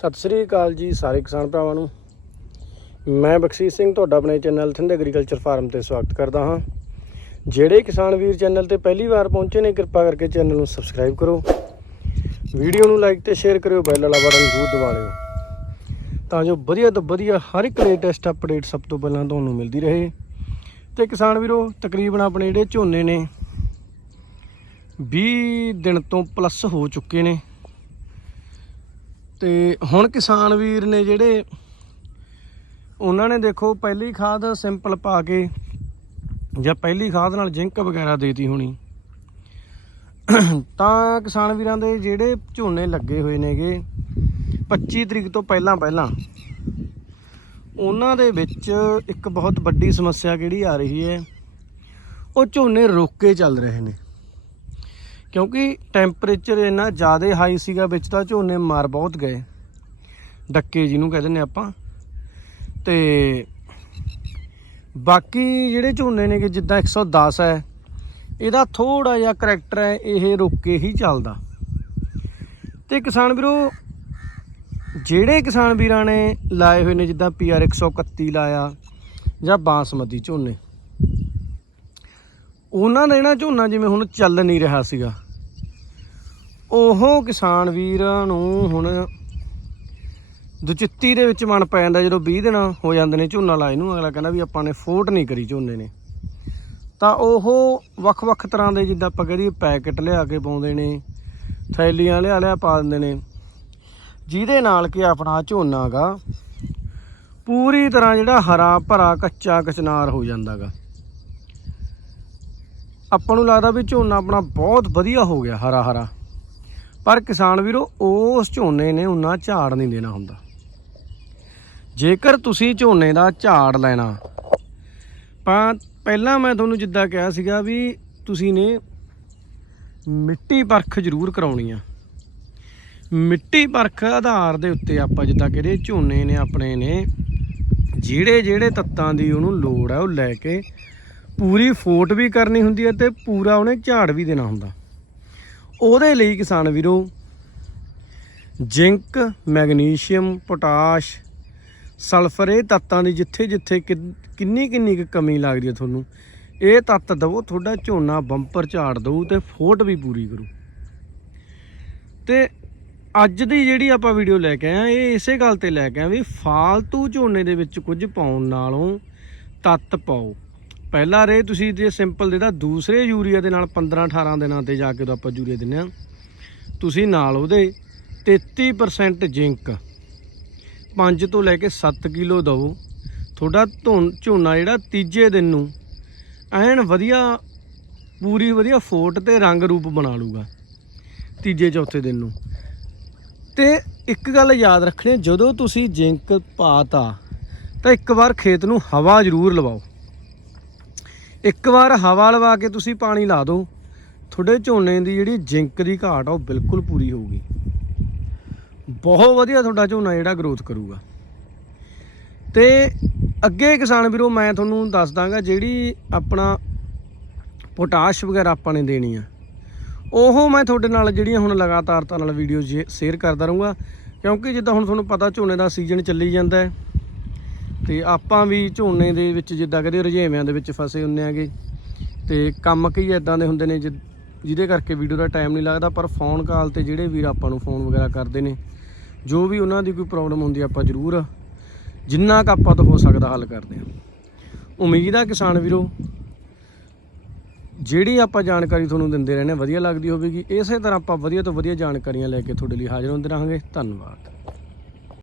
ਸਤਿ ਸ੍ਰੀ ਅਕਾਲ ਜੀ ਸਾਰੇ ਕਿਸਾਨ ਭਰਾਵਾਂ ਨੂੰ। ਮੈਂ ਬਖਸ਼ੀਸ਼ ਸਿੰਘ ਤੁਹਾਡਾ ਆਪਣੇ ਚੈਨਲ ਥਿੰਦ ਐਗਰੀਕਲਚਰ ਫਾਰਮ ਤੇ ਸਵਾਗਤ ਕਰਦਾ ਹਾਂ। ਜਿਹੜੇ ਕਿਸਾਨ ਵੀਰ ਚੈਨਲ ਤੇ ਪਹਿਲੀ ਵਾਰ ਪਹੁੰਚੇ ਨੇ, ਕਿਰਪਾ ਕਰਕੇ ਚੈਨਲ ਨੂੰ ਸਬਸਕ੍ਰਾਈਬ ਕਰੋ। ਵੀਡੀਓ ਨੂੰ ਲਾਈਕ ਤੇ ਸ਼ੇਅਰ ਕਰਿਓ, ਬੈਲ ਵਾਲਾ ਬਟਨ ਜ਼ਰੂਰ ਦਬਾ ਲਿਓ। ਤਾਂ ਜੋ ਵਧੀਆ ਤੋਂ ਵਧੀਆ ਹਰ ਇੱਕ ਲੇਟੈਸਟ ਅਪਡੇਟ ਸਭ ਤੋਂ ਪਹਿਲਾਂ ਤੁਹਾਨੂੰ ਮਿਲਦੀ ਰਹੇ। ਤੇ ਕਿਸਾਨ ਵੀਰੋ, ਤਕਰੀਬਨ ਆਪਣੇ ਜਿਹੜੇ ਝੋਨੇ ਨੇ 20 ਦਿਨ ਤੋਂ ਪਲੱਸ ਹੋ ਚੁੱਕੇ ਨੇ। ਤੇ ਹੁਣ ਕਿਸਾਨ ਵੀਰ ਨੇ ਜਿਹੜੇ ਉਹਨਾਂ ਨੇ ਦੇਖੋ ਪਹਿਲੀ ਖਾਦ ਸਿੰਪਲ ਪਾ ਕੇ ਜਾਂ ਪਹਿਲੀ ਖਾਦ ਨਾਲ ਜਿੰਕ ਵਗੈਰਾ ਦੇਤੀ ਹੋਣੀ। ਤਾਂ ਕਿਸਾਨ ਵੀਰਾਂ ਦੇ ਜਿਹੜੇ ਝੋਨੇ ਲੱਗੇ ਹੋਏ ਨੇਗੇ 25 ਤਰੀਕ ਤੋਂ ਪਹਿਲਾਂ ਪਹਿਲਾਂ, ਉਹਨਾਂ ਦੇ ਵਿੱਚ ਇੱਕ ਬਹੁਤ ਵੱਡੀ ਸਮੱਸਿਆ ਕਿਹੜੀ ਆ ਰਹੀ ਹੈ? ਉਹ ਝੋਨੇ ਰੋਕੇ ਚੱਲ ਰਹੇ ਨੇ। ਕਿਉਂਕਿ ਟੈਂਪਰੇਚਰ ਇੰਨਾ ਜ਼ਿਆਦਾ ਹਾਈ ਸੀਗਾ ਵਿੱਚ ਤਾਂ ਝੋਨੇ ਮਾਰ ਬਹੁਤ ਗਏ। ਡੱਕੇ ਜਿਹਨੂੰ ਕਹਿੰਦੇ ਨੇ ਆਪਾਂ। ਤੇ ਬਾਕੀ ਜਿਹੜੇ ਝੋਨੇ ਨੇ ਕਿ ਜਿੱਦਾਂ 110 ਹੈ, ਇਹਦਾ ਥੋੜਾ ਜਿਹਾ ਕਰੈਕਟਰ ਹੈ, ਇਹ ਰੋਕੇ ਹੀ ਚੱਲਦਾ। ਤੇ ਕਿਸਾਨ ਵੀਰੋ, ਜਿਹੜੇ ਕਿਸਾਨ ਵੀਰਾਂ ਨੇ ਲਾਏ ਹੋਏ ਨੇ, ਜਿੱਦਾਂ ਪੀਆਰ 131 ਲਾਇਆ ਜਾਂ ਬਾਸਮਤੀ ਝੋਨੇ ਉਹਨਾਂ ਦਾ ਜਿਹੜਾ ਝੋਨਾ ਜਿਵੇਂ ਹੁਣ ਚੱਲ ਨਹੀਂ ਰਿਹਾ ਸੀਗਾ। ਉਹ ਕਿਸਾਨ ਵੀਰਾਂ ਨੂੰ ਹੁਣ ਦੁਚਿੱਤੀ ਦੇ ਵਿੱਚ ਮਨ ਪੈ ਜਾਂਦਾ ਜਦੋਂ 20 ਦਿਨ ਹੋ ਜਾਂਦੇ ਨੇ ਝੋਨਾ ਲਾਏ ਨੂੰ। ਅਗਲਾ ਕਹਿੰਦਾ ਵੀ ਆਪਾਂ ਨੇ ਫੋਟ ਨਹੀਂ ਕਰੀ ਝੋਨੇ ਨੇ। ਤਾਂ ਉਹ ਵੱਖ-ਵੱਖ ਤਰ੍ਹਾਂ ਦੇ ਜਿੱਦਾਂ ਆਪਾਂ ਕਹਦੇ ਪੈਕਟ ਲਿਆ ਕੇ ਪਾਉਂਦੇ ਨੇ, ਥੈਲੀਆਂ ਲਿਆ ਲਿਆ ਪਾ ਦਿੰਦੇ ਨੇ। ਜਿਹਦੇ ਨਾਲ ਕਿ ਆਪਣਾ ਝੋਨਾ ਗਾ ਪੂਰੀ ਤਰ੍ਹਾਂ ਜਿਹੜਾ ਹਰਾ ਭਰਾ ਕੱਚਾ ਕਚਨਾਰ ਹੋ ਜਾਂਦਾਗਾ। ਆਪਾਂ ਨੂੰ ਲੱਗਦਾ ਵੀ ਝੋਨਾ ਆਪਣਾ ਬਹੁਤ ਵਧੀਆ ਹੋ ਗਿਆ ਹਰਾ ਹਰਾ। ਪਰ ਕਿਸਾਨ ਵੀਰੋ, ਉਸ ਝੋਨੇ ਨੇ ਉਨਾ ਝਾੜ ਨਹੀਂ ਦੇਣਾ ਹੁੰਦਾ। ਜੇਕਰ ਤੁਸੀਂ ਝੋਨੇ ਦਾ ਝਾੜ ਲੈਣਾ, ਤਾਂ ਪਹਿਲਾਂ ਮੈਂ ਤੁਹਾਨੂੰ ਜਿੱਦਾਂ ਕਿਹਾ ਸੀਗਾ ਵੀ ਤੁਸੀਂ ਨੇ ਮਿੱਟੀ ਪਰਖ ਜ਼ਰੂਰ ਕਰਾਉਣੀ ਆ। ਮਿੱਟੀ ਪਰਖ ਆਧਾਰ ਦੇ ਉੱਤੇ ਆਪਾਂ ਜਿੱਦਾਂ ਕਹਿੰਦੇ ਝੋਨੇ ਨੇ ਆਪਣੇ ਨੇ ਜਿਹੜੇ ਜਿਹੜੇ ਤੱਤਾਂ ਦੀ ਉਹਨੂੰ ਲੋੜ ਹੈ ਉਹ ਲੈ ਕੇ ਪੂਰੀ ਫੋਟ ਵੀ ਕਰਨੀ ਹੁੰਦੀ ਹੈ ਤੇ ਪੂਰਾ ਉਹਨੇ ਝਾੜ ਵੀ ਦੇਣਾ ਹੁੰਦਾ। ਉਹਦੇ ਲਈ ਕਿਸਾਨ ਵੀਰੋ, ਜ਼ਿੰਕ, ਮੈਗਨੀਸ਼ੀਅਮ, ਪੋਟਾਸ਼, ਸਲਫਰ, ਇਹ ਤੱਤਾਂ ਦੀ ਜਿੱਥੇ ਜਿੱਥੇ ਕਿ- ਕਿੰਨੀ ਕਿੰਨੀ ਕੁ ਕਮੀ ਲੱਗਦੀ ਹੈ ਤੁਹਾਨੂੰ, ਇਹ ਤੱਤ ਦਵੋ, ਤੁਹਾਡਾ ਝੋਨਾ ਬੰਪਰ ਝਾੜ ਦਊ ਤੇ ਫੋਟ ਵੀ ਪੂਰੀ ਕਰੂ। ਤੇ ਅੱਜ ਦੀ ਜਿਹੜੀ ਆਪਾਂ ਵੀਡੀਓ ਲੈ ਕੇ ਆਏ ਆ, ਇਹ ਇਸੇ ਗੱਲ ਤੇ ਲੈ ਕੇ ਆਏ ਵੀ ਫਾਲਤੂ ਝੋਨੇ ਦੇ ਵਿੱਚ ਕੁਝ ਪਾਉਣ ਨਾਲੋਂ ਤੱਤ ਪਾਓ। ਪਹਿਲਾ ਰੇ ਤੁਸੀਂ ਜੇ ਸਿੰਪਲ ਦੇਦਾ ਦੂਸਰੇ ਯੂਰੀਆ ਦੇ ਨਾਲ 15 18 ਦਿਨਾਂ ਤੇ ਜਾ ਕੇ ਉਹ ਆਪਾਂ ਯੂਰੀਆ ਦਿੰਨੇ ਆ। ਤੁਸੀਂ ਨਾਲ ਉਹਦੇ 33% ਜ਼ਿੰਕ 5 ਤੋਂ ਲੈ ਕੇ 7 ਕਿਲੋ ਦਓ ਤੁਹਾਡਾ ਧੁਨ ਝੋਨਾ ਜਿਹੜਾ ਤੀਜੇ ਦਿਨ ਨੂੰ ਐਨ ਵਧੀਆ, ਪੂਰੀ ਵਧੀਆ ਫੋਟ ਤੇ ਰੰਗ ਰੂਪ ਬਣਾ ਲੂਗਾ, ਤੀਜੇ ਚੌਥੇ ਦਿਨ ਨੂੰ। ਤੇ ਇੱਕ ਗੱਲ ਯਾਦ ਰੱਖਣੀ ਜਦੋਂ ਤੁਸੀਂ ਜ਼ਿੰਕ ਪਾਤਾ, ਤਾਂ ਇੱਕ ਵਾਰ ਖੇਤ ਨੂੰ ਹਵਾ ਜ਼ਰੂਰ ਲਵਾਓ। ਇੱਕ ਵਾਰ ਹਵਾ ਲਵਾ ਕੇ ਤੁਸੀਂ ਪਾਣੀ ਲਾ ਦਿਓ। ਤੁਹਾਡੇ ਝੋਨੇ ਦੀ ਜਿਹੜੀ ਜ਼ਿੰਕ ਦੀ ਘਾਟ ਆ, ਉਹ ਬਿਲਕੁਲ ਪੂਰੀ ਹੋਊਗੀ। ਬਹੁਤ ਵਧੀਆ ਤੁਹਾਡਾ ਝੋਨਾ ਜਿਹੜਾ ਗਰੋਥ ਕਰੂਗਾ। ਤੇ ਅੱਗੇ ਕਿਸਾਨ ਵੀਰੋ, ਮੈਂ ਤੁਹਾਨੂੰ ਦੱਸ ਦਾਂਗਾ ਜਿਹੜੀ ਆਪਣਾ ਪੋਟਾਸ਼ ਵਗੈਰਾ ਆਪਾਂ ਨੇ ਦੇਣੀ ਆ। ਉਹ ਮੈਂ ਤੁਹਾਡੇ ਨਾਲ ਜਿਹੜੀਆਂ ਹੁਣ ਲਗਾਤਾਰਤਾ ਨਾਲ ਵੀਡੀਓ ਸ਼ੇਅਰ ਕਰਦਾ ਰਹੂੰਗਾ। ਕਿਉਂਕਿ ਜਿੱਦਾਂ ਹੁਣ ਤੁਹਾਨੂੰ ਪਤਾ ਝੋਨੇ ਦਾ ਸੀਜ਼ਨ ਚੱਲੀ ਜਾਂਦਾ ਹੈ। ਤੇ ਆਪਾਂ ਵੀ ਝੋਨੇ ਦੇ ਵਿੱਚ ਜਿੱਦਾਂ ਕਦੇ ਰੁਝੇਵਿਆਂ ਦੇ ਵਿੱਚ ਫਸੇ ਹੁੰਨੇ ਆਗੇ। ਤੇ ਕੰਮ ਕਈ ਇਦਾਂ ਦੇ ਹੁੰਦੇ ਨੇ ਜਿ- ਜਿਹਦੇ ਕਰਕੇ ਵੀਡੀਓ ਦਾ ਟਾਈਮ ਨਹੀਂ ਲੱਗਦਾ, ਪਰ ਫੋਨ ਕਾਲ ਤੇ ਜਿਹੜੇ ਵੀਰ ਆਪਾਂ ਨੂੰ ਫੋਨ ਵਗੈਰਾ ਕਰਦੇ ਨੇ, ਜੋ ਵੀ ਉਹਨਾਂ ਦੀ ਕੋਈ ਪ੍ਰੋਬਲਮ ਹੁੰਦੀ ਆਪਾਂ ਜ਼ਰੂਰ ਜਿੰਨਾ ਕੁ ਆਪਾਂ ਤੋਂ ਹੋ ਸਕਦਾ ਹੱਲ ਕਰਦੇ ਹਾਂ ਉਮੀਦ ਆ ਕਿਸਾਨ ਵੀਰੋ, ਜਿਹੜੀ ਆਪਾਂ ਜਾਣਕਾਰੀ ਤੁਹਾਨੂੰ ਦਿੰਦੇ ਰਹਿੰਦੇ ਵਧੀਆ ਲੱਗਦੀ ਹੋਵੇਗੀ। ਇਸੇ ਤਰ੍ਹਾਂ ਆਪਾਂ ਵਧੀਆ ਤੋਂ ਵਧੀਆ ਜਾਣਕਾਰੀਆਂ ਲੈ ਕੇ ਤੁਹਾਡੇ ਲਈ ਹਾਜ਼ਰ ਹੁੰਦੇ ਰਹਾਂਗੇ। ਧੰਨਵਾਦ।